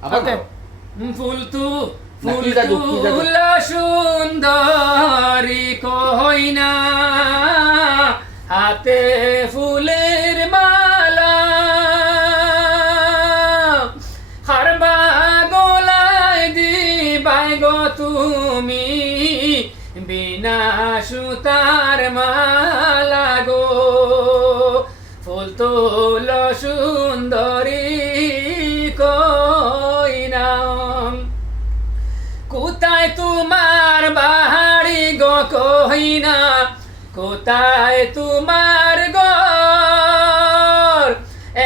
আবার ওকে ফুল তু না, ফুল কি জাদু, কি জাদু? তুল সুন্দরী কইনা হাতে ফুলের মালা হারবা গলায় দিবাই গো তুমি বিনা সুতার মালা গো ফুল তুল সুন্দরী কইনা কোথায় তোমার বাড়ি গো কইনা কোথায় তোমার ঘর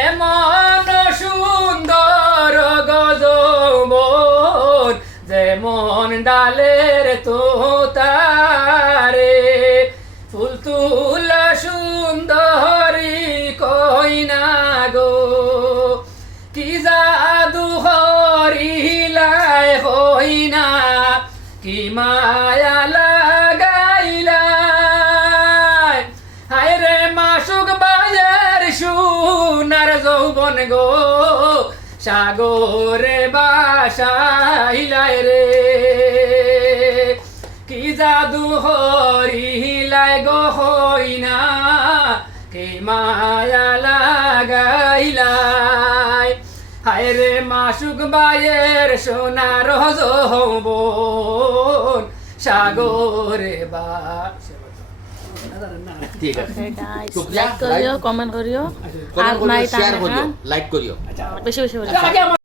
এমন সুন্দর গজবন যেমন ডালের তোতারে ফুল তুলা সুন্দরী কইনা গো কি জাদু হরিলাই হইনা কি মায়া লাগাইলাই হায় রে মাসুক বাজার সুনার যৌবন গো সাগরে বাসাইলাই রে কি জাদু হরিলাই গো হইনা কি মায়া লাগাইলাই হায় রে মাসুক বায়ের সোনার যৌবন সাগরে বা ঠিক আছে গাইস শুক্রিয়া, লাইক করিও like- কমেন্ট করিও আর কমেন্ট নাই করিও শেয়ার টানা করিও লাইক করিও বেশি বেশি করে আগে